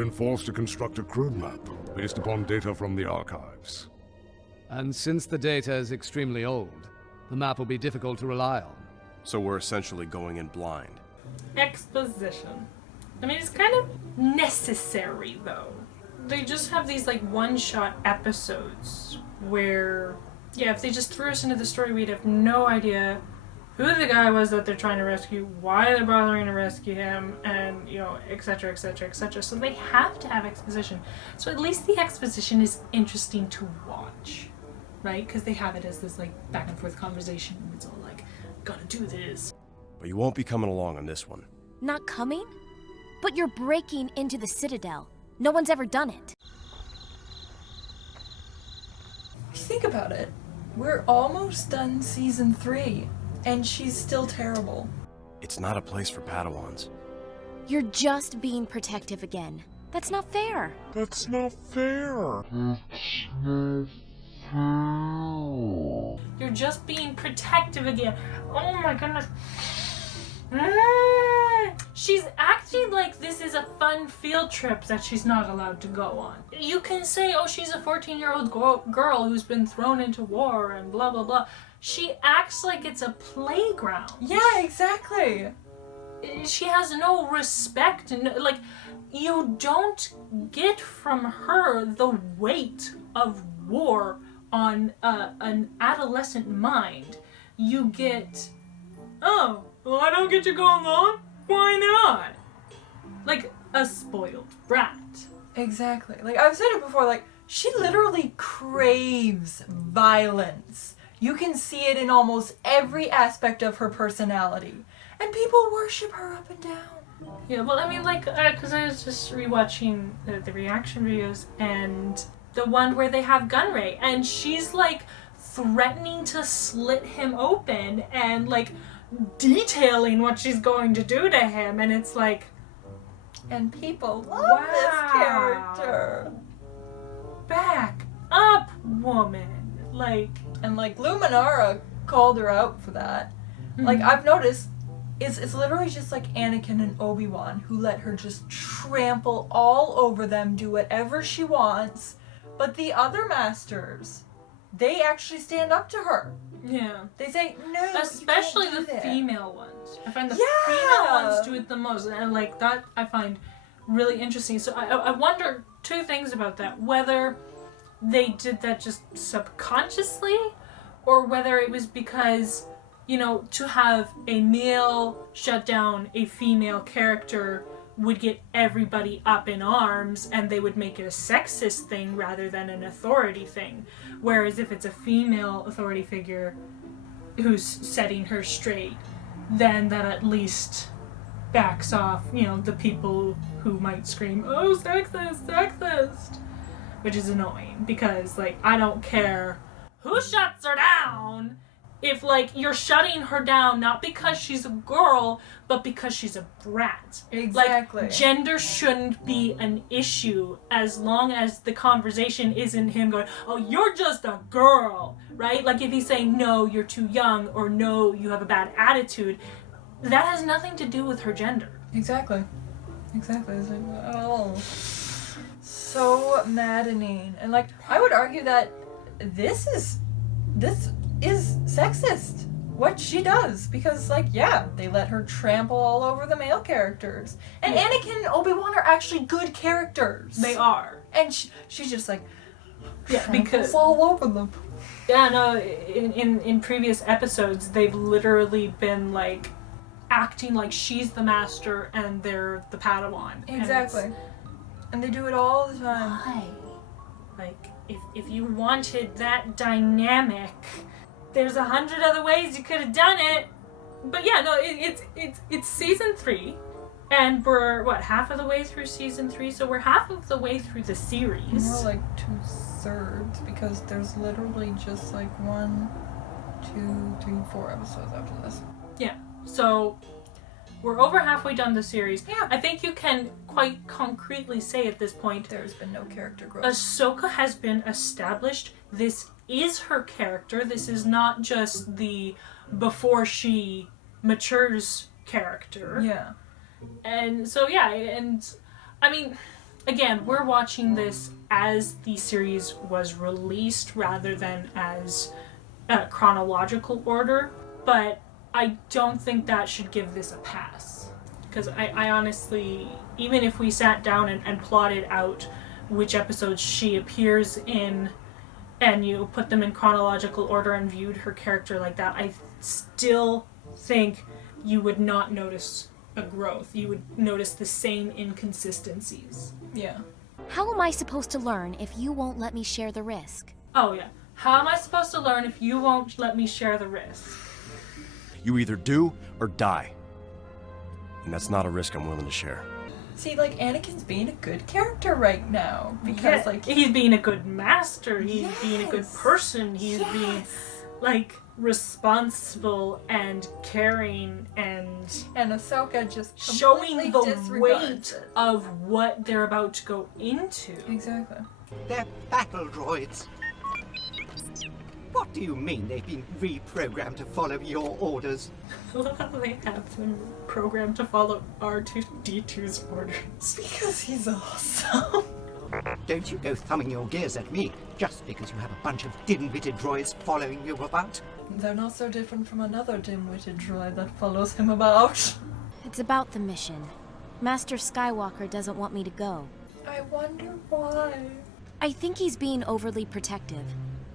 been forced to construct a crude map based upon data from the archives. And since the data is extremely old, the map will be difficult to rely on. So we're essentially going in blind. Exposition. I mean, it's kind of necessary, though. They just have these, like, one-shot episodes where, yeah, if they just threw us into the story, we'd have no idea who the guy was that they're trying to rescue, why they're bothering to rescue him, and, you know, etc., etc., etc. So they have to have exposition. So at least the exposition is interesting to watch, right? Because they have it as this, like, back-and-forth conversation, and it's all like, gotta do this. But you won't be coming along on this one. Not coming? But you're breaking into the Citadel. No one's ever done it. Think about it. We're almost done season 3, and she's still terrible. It's not a place for Padawans. You're just being protective again. That's not fair. That's not fair. You're just being protective again. Oh my goodness. She's acting like this is a fun field trip that she's not allowed to go on. You can say, oh, she's a 14-year-old girl who's been thrown into war and blah, blah, blah. She acts like it's a playground. Yeah, exactly. She has no respect. Like, you don't get from her the weight of war on an adolescent mind. You get, oh, well, I don't get to go along? Why not? Like a spoiled brat. Exactly. Like, I've said it before, like, she literally craves violence. You can see it in almost every aspect of her personality. And people worship her up and down. Yeah, well, I mean, like, because I was just rewatching the reaction videos, and the one where they have Gunray, and she's, like, threatening to slit him open, and, like, detailing what she's going to do to him, and it's like, and people love this character. Back up, woman. Like, and like Luminara called her out for that. Mm-hmm. Like, I've noticed it's literally just like Anakin and Obi-Wan who let her just trample all over them, do whatever she wants, but the other masters, they actually stand up to her. Yeah. They say, no, especially you can't do the that. Female ones. I find the female ones do it the most, and like that I find really interesting. So I wonder two things about that. Whether they did that just subconsciously, or whether it was because, you know, to have a male shut down a female character would get everybody up in arms, and they would make it a sexist thing rather than an authority thing. Whereas if it's a female authority figure who's setting her straight, then that at least backs off, you know, the people who might scream, oh, sexist, sexist, which is annoying, because, like, I don't care who shuts her down if, like, you're shutting her down not because she's a girl, but because she's a brat. Exactly. Like, gender shouldn't be an issue as long as the conversation isn't him going, oh, you're just a girl, right? Like, if he's saying, no, you're too young, or no, you have a bad attitude, that has nothing to do with her gender. Exactly. Exactly. It's like, oh, so maddening. And, like, I would argue that this is sexist, what she does, because, like, yeah, they let her trample all over the male characters, and Anakin and Obi-Wan are actually good characters. They are, and she's just like, because all over them. Yeah, no. In previous episodes, they've literally been like acting like she's the master and they're the Padawan. Exactly, and they do it all the time. Why? Like, if you wanted that dynamic, there's 100 other ways you could have done it. But yeah, no, it's season 3, and we're half of the way through season 3, so we're half of the way through the series. More like 2/3, because there's literally just like 1, 2, 3, 4 episodes after this. Yeah, so we're over halfway done the series. Yeah, I think you can quite concretely say at this point there's been no character growth. Ahsoka has been established. This is her character. This is not just the before she matures character. Yeah. And so, yeah, and I mean, again, we're watching this as the series was released rather than as chronological order, but I don't think that should give this a pass. Because I honestly, even if we sat down and plotted out which episodes she appears in, and you put them in chronological order and viewed her character like that, I still think you would not notice a growth. You would notice the same inconsistencies. Yeah. How am I supposed to learn if you won't let me share the risk? Oh yeah. How am I supposed to learn if you won't let me share the risk? You either do or die. And that's not a risk I'm willing to share. See, like, Anakin's being a good character right now. Because, like... he's being a good master. He's Yes. being a good person. He's being, like, responsible and caring and Ahsoka just showing completely the disregards weight it. of what they're about to go into. Exactly. They're battle droids. What do you mean they've been reprogrammed to follow your orders? I love how they have them programmed to follow R2-D2's orders. Because he's awesome. Don't you go thumbing your gears at me just because you have a bunch of dim-witted droids following you about. They're not so different from another dim-witted droid that follows him about. It's about the mission. Master Skywalker doesn't want me to go. I wonder why. I think he's being overly protective.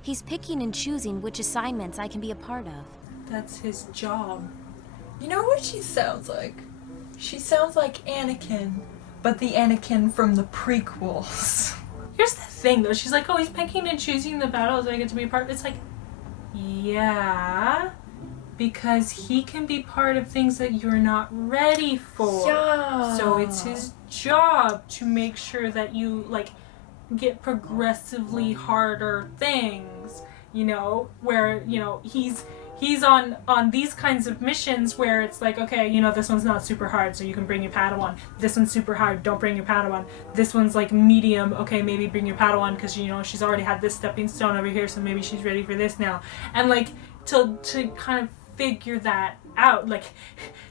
He's picking and choosing which assignments I can be a part of. That's his job. You know what she sounds like? She sounds like Anakin, but the Anakin from the prequels. Here's the thing, though. She's like, oh, he's picking and choosing the battles I get to be a part of. It's like, yeah, because he can be part of things that you're not ready for. Yeah. So it's his job to make sure that you, like, get progressively harder things, you know, where, you know, he's on these kinds of missions where it's like, okay, you know, this one's not super hard, so you can bring your Padawan. This one's super hard, don't bring your Padawan. This one's like medium, okay, maybe bring your Padawan because, you know, she's already had this stepping stone over here, so maybe she's ready for this now. And like to kind of figure that out, like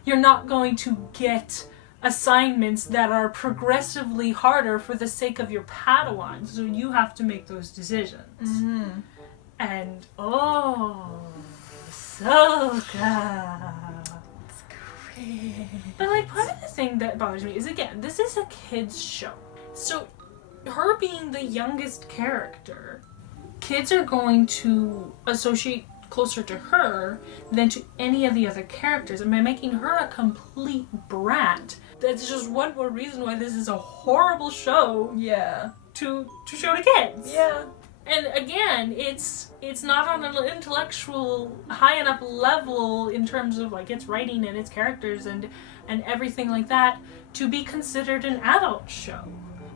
you're not going to get assignments that are progressively harder for the sake of your Padawan, so you have to make those decisions. Mm-hmm. And so good. It's great. But like part of the thing that bothers me is, again, this is a kid's show. So her being the youngest character, kids are going to associate closer to her than to any of the other characters. And by making her a complete brat, that's just one more reason why this is a horrible show Yeah. to show to kids. Yeah. And again, it's not on an intellectual high enough level in terms of like its writing and its characters and everything like that to be considered an adult show,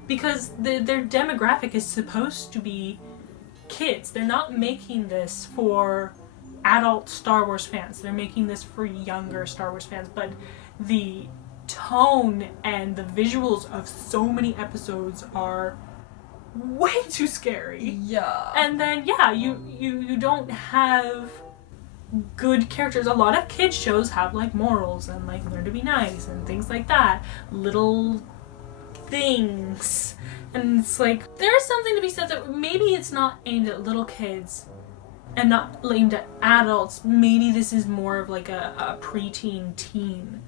because their demographic is supposed to be kids. They're not making this for adult Star Wars fans. They're making this for younger Star Wars fans, but the tone and the visuals of so many episodes are way too scary. Yeah. And then yeah, you don't have good characters. A lot of kids shows have like morals and like learn to be nice and things like that. Little things. And it's like there is something to be said that maybe it's not aimed at little kids and not aimed at adults. Maybe this is more of like a preteen teen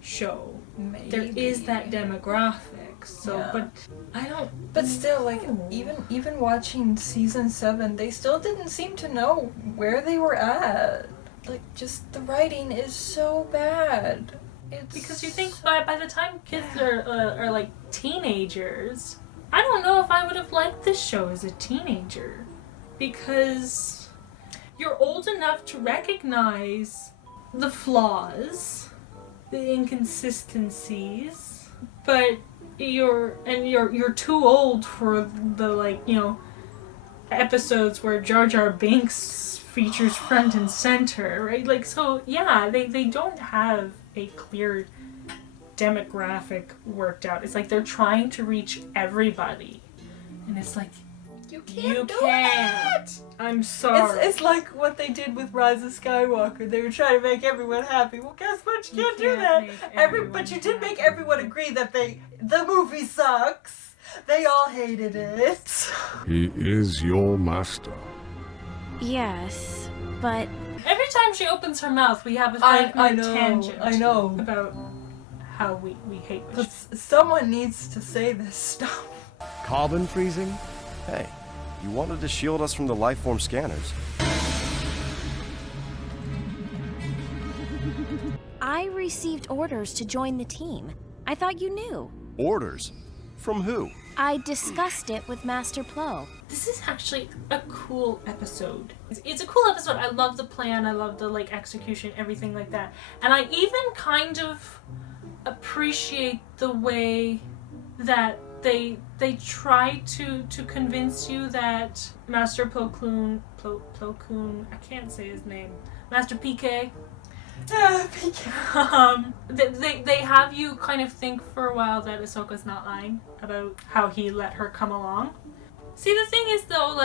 show. Maybe. There is that demographic. So Yeah. but I don't. But still, like, even watching season 7, they still didn't seem to know where they were at. Like, just the writing is so bad. It's Because you think by the time kids are like teenagers, I don't know if I would have liked this show as a teenager, because you're old enough to recognize the flaws, the inconsistencies, but you're too old for the, like, you know, episodes where Jar Jar Binks features front and center, right? Like, so yeah, they don't have a clear demographic worked out. It's like they're trying to reach everybody, and it's like you you can't do can't. it. I'm sorry. It's like what they did with Rise of Skywalker. They were trying to make everyone happy. Well, guess what? You can't do can't that. make everyone But you did make happy. everyone agree that the movie sucks. They all hated it. He is your master. Yes, but Every time she opens her mouth, we have a I 5-minute know, tangent. I know. About how we hate But witches. someone needs to say this stuff. Carbon freezing? Hey, you wanted to shield us from the lifeform scanners. I received orders to join the team. I thought you knew. Orders? From who? I discussed it with Master Plo. This is actually a cool episode. It's a cool episode. I love the plan. I love the execution, everything like that. And I even kind of appreciate the way that they try to convince you that Master Plo Koon, I can't say his name. Master PK. They have you kind of think for a while that Ahsoka's not lying about how he let her come along. See, the thing is though,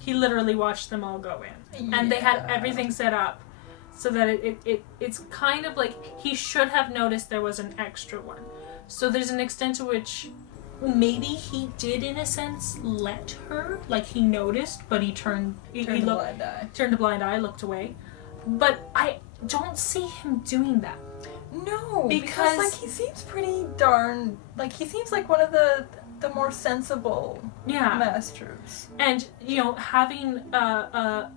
he literally watched them all go in, and they had everything set up so that it's kind of like he should have noticed there was an extra one. So there's an extent to which maybe he did, in a sense, let her, he noticed, but he turned a blind eye, looked away. But I don't see him doing that. No, because he seems pretty darn, he seems like one of the more sensible masters. And, having a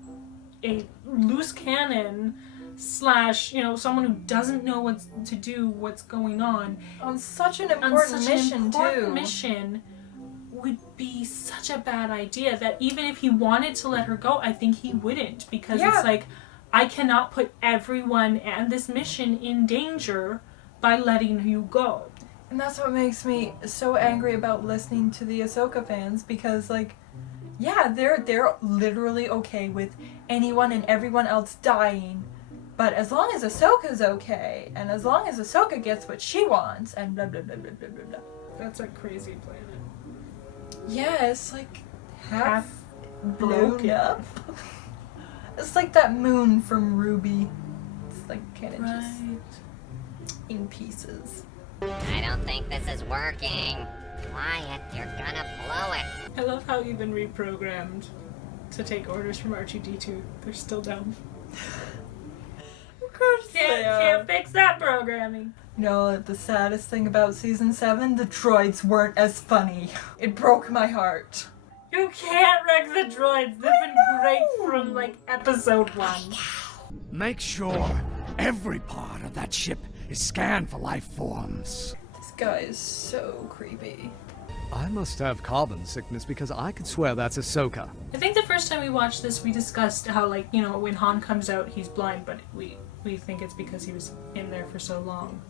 loose cannon / someone who doesn't know what's going on on such an important mission would be such a bad idea that even if he wanted to let her go, I think he wouldn't, because it's I cannot put everyone and this mission in danger by letting you go. And that's what makes me so angry about listening to the Ahsoka fans, because they're literally okay with anyone and everyone else dying, but as long as Ahsoka's okay, and as long as Ahsoka gets what she wants, and blah blah blah blah blah blah blah. That's a crazy planet. Yeah, it's half blown broken. up. It's like that moon from Ruby. It's kind of just in pieces. I don't think this is working. Quiet, you're gonna blow it. I love how you've been reprogrammed to take orders from R2-D2. They're still dumb. Of course Can't fix that programming. No, the saddest thing about season 7, the droids weren't as funny. It broke my heart. You can't wreck the droids. They've been great from episode 1. Make sure every part of that ship is scanned for life forms. This guy is so creepy. I must have carbon sickness because I could swear that's Ahsoka. I think the first time we watched this, we discussed how when Han comes out, he's blind, but we think it's because he was in there for so long.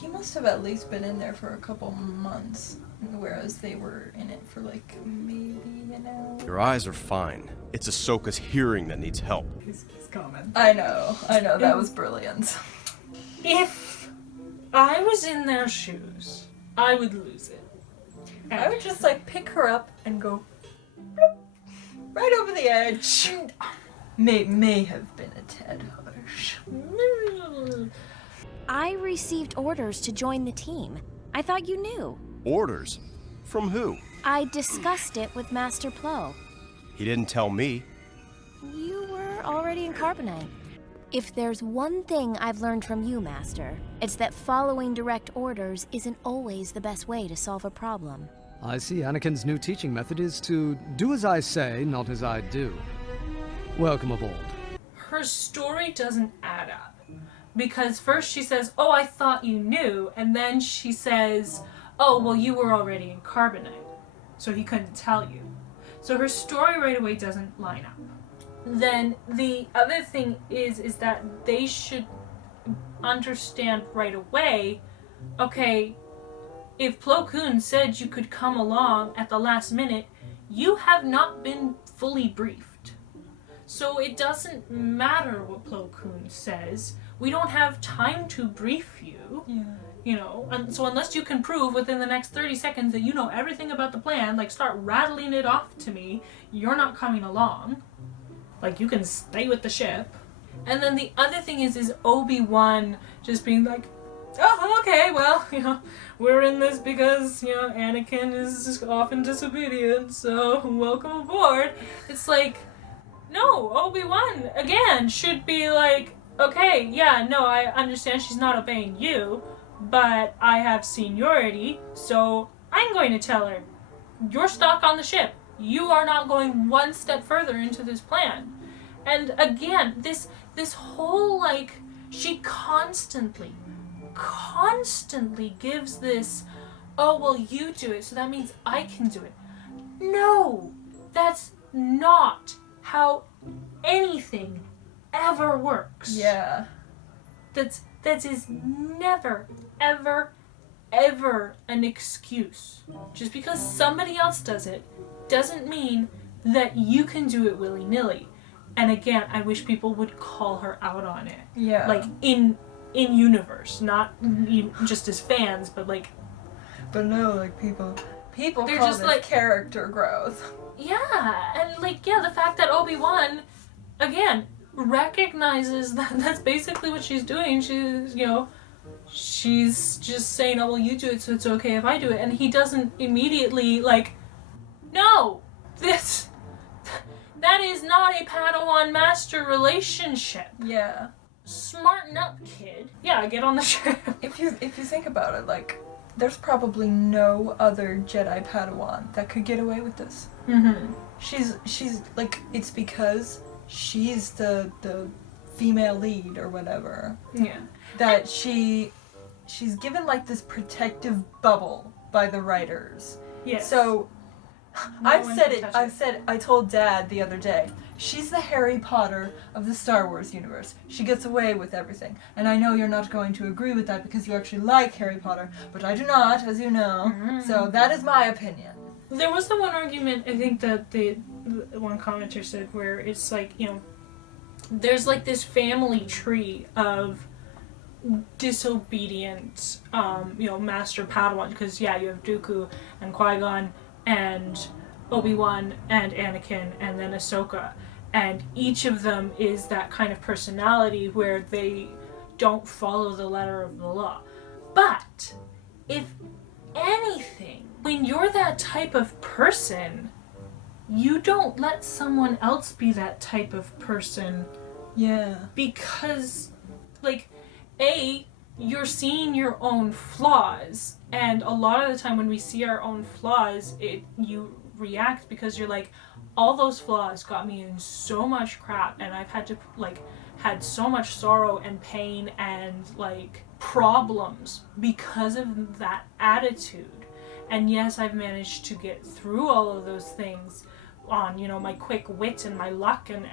He must have at least been in there for a couple months, whereas they were in it for maybe an hour. Your eyes are fine. It's Ahsoka's hearing that needs help. He's coming. I know, that was brilliant. If I was in their shoes, I would lose it. I would just pick her up and go bloop, right over the edge. May have been a tad harsh. I received orders to join the team. I thought you knew. Orders? From who? I discussed it with Master Plo. He didn't tell me. You were already in carbonite. If there's one thing I've learned from you, Master, it's that following direct orders isn't always the best way to solve a problem. I see Anakin's new teaching method is to do as I say, not as I do. Welcome aboard. Her story doesn't add up. Because first she says, oh, I thought you knew, and then she says, oh, well, you were already in carbonite, so he couldn't tell you. So her story right away doesn't line up. Then the other thing is that they should understand right away, okay, if Plo Koon said you could come along at the last minute, you have not been fully briefed. So it doesn't matter what Plo Koon says. We don't have time to brief you. Yeah. And so unless you can prove within the next 30 seconds that you know everything about the plan, start rattling it off to me, you're not coming along. You can stay with the ship. And then the other thing is Obi-Wan just being oh, okay, well, we're in this because, Anakin is often disobedient, so welcome aboard. It's like, no, Obi-Wan, again, should be like, okay, yeah, no, I understand she's not obeying you, but I have seniority, so I'm going to tell her, you're stuck on the ship. You are not going one step further into this plan. And again, this whole, like, she constantly gives this, oh, well, you do it, so that means I can do it. No, that's not how anything ever works. Yeah. That is never, ever, ever an excuse. Just because somebody else does it doesn't mean that you can do it willy-nilly. And again, I wish people would call her out on it. Yeah. Like, in universe, not just as fans, but like... But no, like, people they're call just this like character growth. Yeah, and like, yeah, the fact that Obi-Wan, again, recognizes that that's basically what she's doing. She's just saying, oh, well, you do it, so it's okay if I do it. And he doesn't immediately, like, no, that is not a Padawan-master relationship. Yeah. Smarten up, kid. Yeah, get on the ship. If you think about it, like, there's probably no other Jedi Padawan that could get away with this. Mm-hmm. She's like, it's because she's the female lead or whatever. Yeah. That she's given like this protective bubble by the writers. Yes. So No I've one said can it. touch I told Dad the other day. She's the Harry Potter of the Star Wars universe. She gets away with everything. And I know you're not going to agree with that because you actually like Harry Potter, but I do not, as you know. Mm-hmm. So that is my opinion. There was the one argument, I think, that the one commenter said where it's like, there's like this family tree of disobedient, Master Padawan, because, yeah, you have Dooku and Qui-Gon and Obi-Wan and Anakin and then Ahsoka, and each of them is that kind of personality where they don't follow the letter of the law. But if anything, when you're that type of person, you don't let someone else be that type of person. Yeah. Because, like, you're seeing your own flaws, and a lot of the time when we see our own flaws, you react because you're like, all those flaws got me in so much crap, and I've had to, like, had so much sorrow and pain and, like, problems because of that attitude. And yes, I've managed to get through all of those things on, my quick wit and my luck and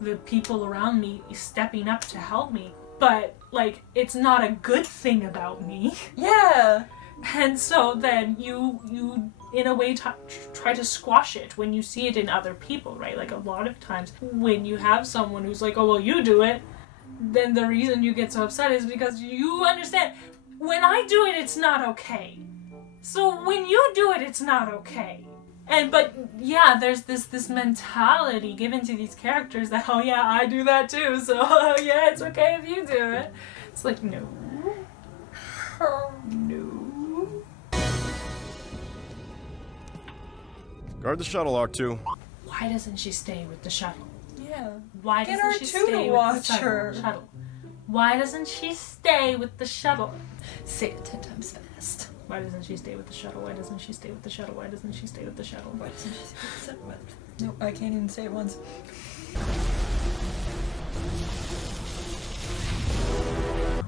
the people around me stepping up to help me. But, like, it's not a good thing about me. Yeah. And so then you in a way, try to squash it when you see it in other people, right? Like, a lot of times when you have someone who's like, oh, well, you do it, then the reason you get so upset is because you understand, when I do it, it's not okay. So when you do it, it's not okay. But yeah, there's this mentality given to these characters that, oh yeah, I do that too, so yeah, it's okay if you do it. It's like, no. No. Guard the shuttle, R2. Why doesn't she stay with the shuttle? Yeah. Why Get doesn't she R2 to stay watch with the her. shuttle? Why doesn't she stay with the shuttle? Say it 10 times fast. Why doesn't she stay with the shuttle? Why doesn't she stay with the shuttle? Why doesn't she stay with the shuttle? Why doesn't she say it? No, I can't even say it once.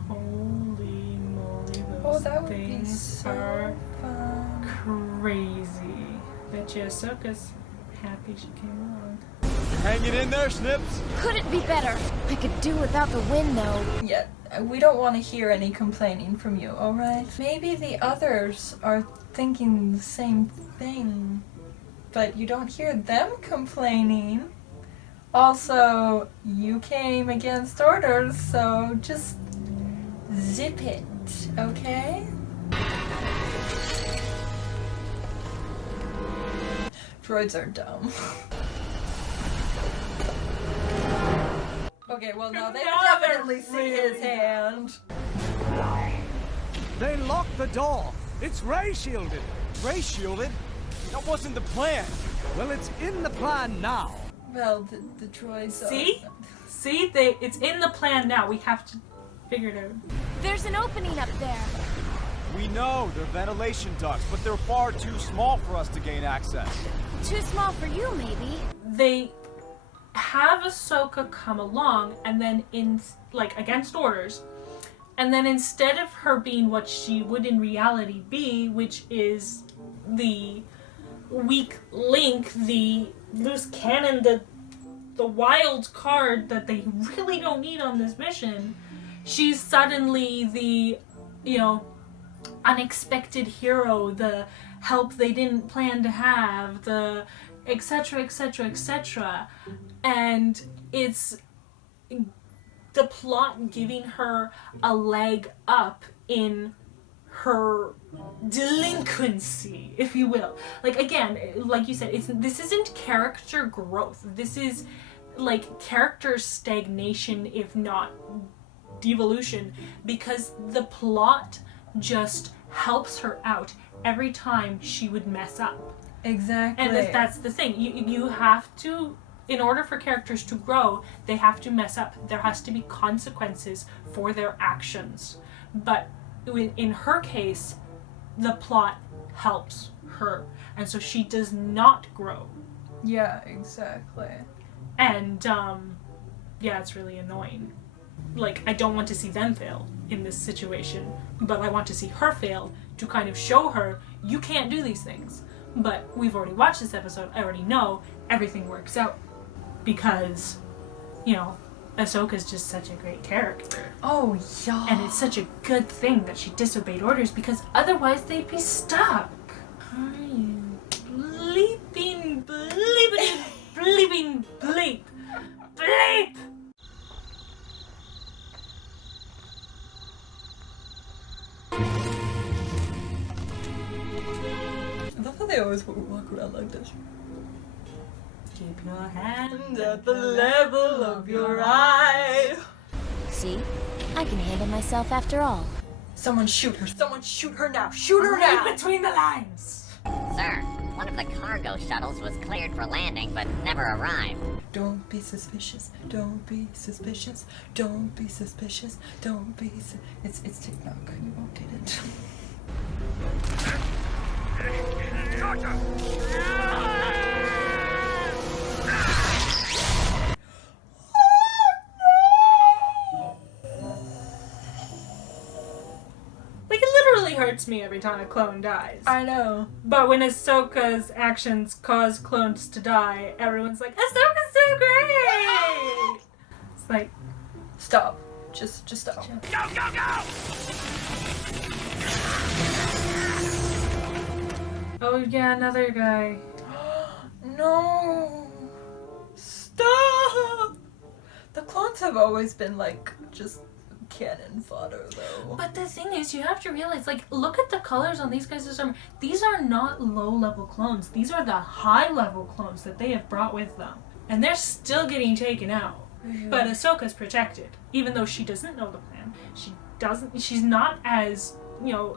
Holy moly, Oh, those that would be things so are fun. crazy. Bet you Ahsoka's happy she came along. Hanging in there, Snips? Couldn't be better. I could do without the wind, though. Yeah, we don't want to hear any complaining from you, alright? Maybe the others are thinking the same thing, but you don't hear them complaining. Also, you came against orders, so just zip it, okay? Droids are dumb. Okay, well now they Now they're definitely see his really hand. They locked the door. It's ray shielded. Ray shielded? That wasn't the plan. Well, it's in the plan now. Well, the droids. See? It's in the plan now. We have to figure it out. There's an opening up there. We know they're ventilation ducts, but they're far too small for us to gain access. Too small for you, maybe. They have Ahsoka come along, and then against orders, and then instead of her being what she would in reality be, which is the weak link, the loose cannon, the wild card that they really don't need on this mission, she's suddenly the, unexpected hero, the help they didn't plan to have, the etc, etc, etc. And it's the plot giving her a leg up in her delinquency, if you will. Again, like you said, this isn't character growth. This is character stagnation, if not devolution, because the plot just helps her out every time she would mess up. Exactly. And that's the thing. You have to, in order for characters to grow, they have to mess up. There has to be consequences for their actions. But in her case, the plot helps her. And so she does not grow. Yeah, exactly. And, it's really annoying. I don't want to see them fail in this situation, but I want to see her fail to kind of show her, you can't do these things. But we've already watched this episode, I already know everything works out because, Ahsoka's just such a great character. Oh, yeah. And it's such a good thing that she disobeyed orders because otherwise they'd be stuck. Are you bleeping, bleeping, bleeping, bleep, bleep? I love how they always walk around like this. Keep your hand At the level of your eye. See? I can handle myself after all. Someone shoot her. Someone shoot her now. Shoot her now. Read between the lines. Sir, one of the cargo shuttles was cleared for landing but never arrived. Don't be suspicious. Don't be suspicious. Don't be suspicious. Don't be It's TikTok. You won't get it. It literally hurts me every time a clone dies. I know. But when Ahsoka's actions cause clones to die, everyone's like, Ahsoka's so great! It's like, Stop. Just stop. Go, go, go! oh yeah, another guy. No. Stop. The clones have always been just cannon fodder though. But the thing is, you have to realize, look at the colors on these guys' armor. These are not low-level clones. These are the high-level clones that they have brought with them. And they're still getting taken out. But Ahsoka's protected. Even though she doesn't know the plan. She's not as,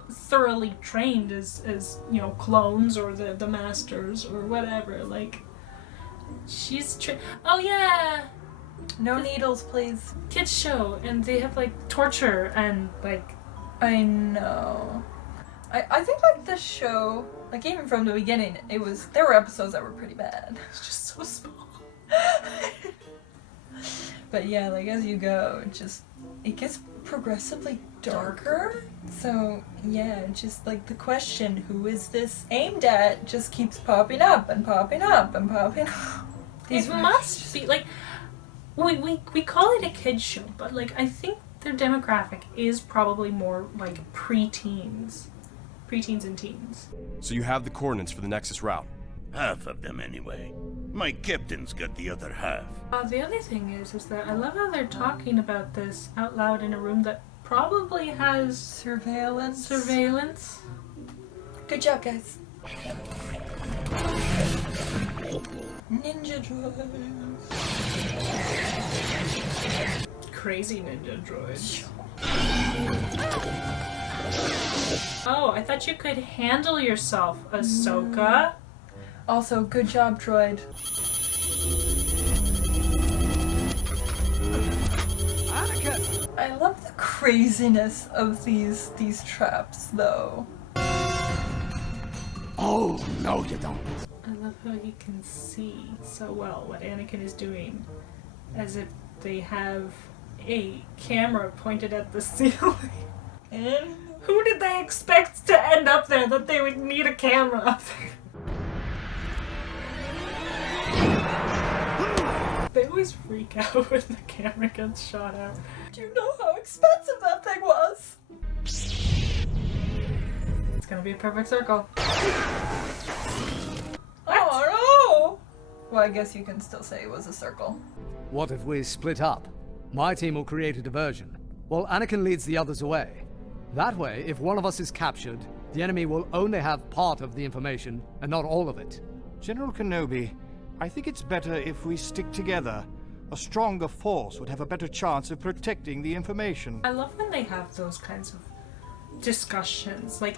thoroughly trained as clones or the masters or whatever. She's oh yeah! No needles, please. Kids show, and they have torture and I know. I think this show, even from the beginning, there were episodes that were pretty bad. it's just so small. But yeah, as you go, it gets progressively darker. So yeah, just the question, who is this aimed at, just keeps popping up and popping up and popping up. It must be we call it a kids show, but I think their demographic is probably more preteens and teens. So you have the coordinates for the Nexus route? Half of them, anyway. My captain's got the other half. The other thing is that I love how they're talking about this out loud in a room that probably has surveillance. Good job, guys. Ninja droids. Crazy ninja droids. Oh, I thought you could handle yourself, Ahsoka. Also, good job, droid. Anakin! I love the craziness of these traps, though. Oh, no you don't. I love how you can see so well what Anakin is doing, as if they have a camera pointed at the ceiling. And Who did they expect to end up there that they would need a camera up there? They always freak out when the camera gets shot out. do you know how expensive that thing was? It's gonna be a perfect circle. Oh no! Well, I guess you can still say it was a circle. What if we split up? My team will create a diversion, while Anakin leads the others away. That way, if one of us is captured, the enemy will only have part of the information and not all of it. General Kenobi, I think it's better if we stick together. A stronger force would have a better chance of protecting the information. I love when they have those kinds of discussions, like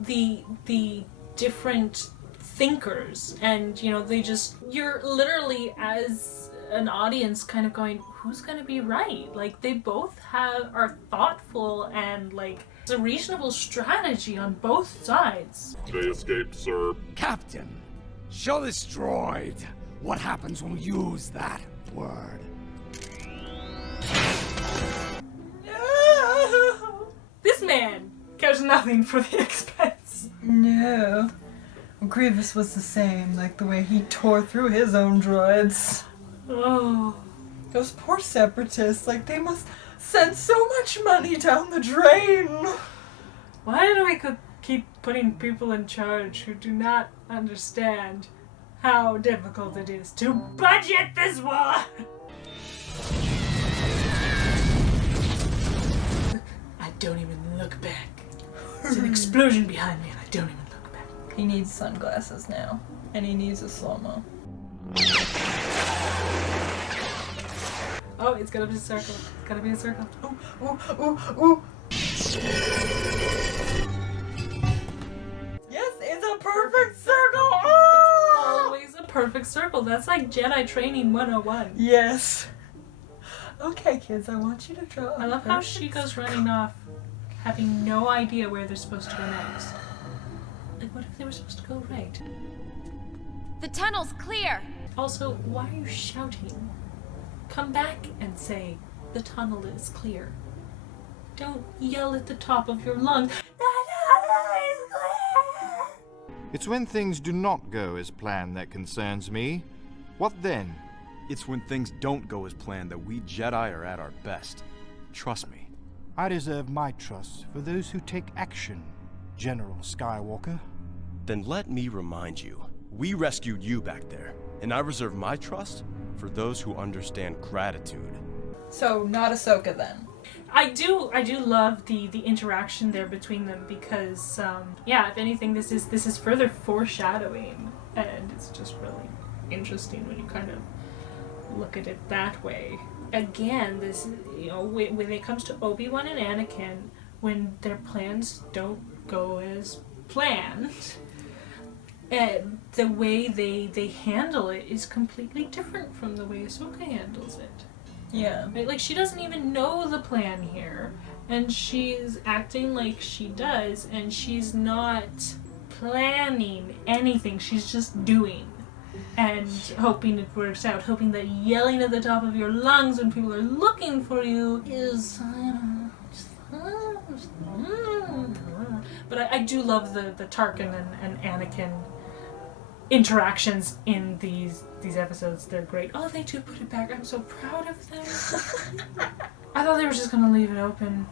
the different thinkers, and you're literally as an audience kind of going, who's gonna be right? Like they both are thoughtful, and like it's a reasonable strategy on both sides. They escaped, sir. Captain, show this droid what happens when we use that word. No! This man cares nothing for the expense. No. Grievous was the same, like the way he tore through his own droids. Oh. Those poor separatists, like they must send so much money down the drain. Why do we keep putting people in charge who do not understand how difficult it is to budget this war? I don't even look back. There's an explosion behind me and I don't even look back. He needs sunglasses now, and he needs a slow-mo. Oh, it's gotta be a circle. It's gotta be a circle. Ooh, ooh, ooh. Yes, it's a perfect circle! It's always a perfect circle. That's like Jedi training 101. Yes. Okay, kids, I want you to draw. I love how she goes running off, having no idea where they're supposed to go next. Like, what if they were supposed to go right? The tunnel's clear! Also, why are you shouting? Come back and say, the tunnel is clear. Don't yell at the top of your lungs, the tunnel is clear! It's when things do not go as planned that concerns me. What then? It's when things don't go as planned that we Jedi are at our best. Trust me. I deserve my trust for those who take action, General Skywalker. Then let me remind you, we rescued you back there, and I reserve my trust for those who understand gratitude. So, not Ahsoka then. I do love the interaction there between them because, yeah, if anything, this is further foreshadowing, and it's just really interesting when you kind of look at it that way. Again, this, when it comes to Obi-Wan and Anakin, when their plans don't go as planned, and the way they handle it is completely different from the way Ahsoka handles it. Yeah. Right? Like, she doesn't even know the plan here, and she's acting like she does, and she's not planning anything. She's just doing. And hoping it works out. Hoping that yelling at the top of your lungs when people are looking for you is... But I do love the Tarkin and Anakin interactions in these episodes. They're great. Oh, they do put it back. I'm so proud of them. I thought they were just gonna leave it open.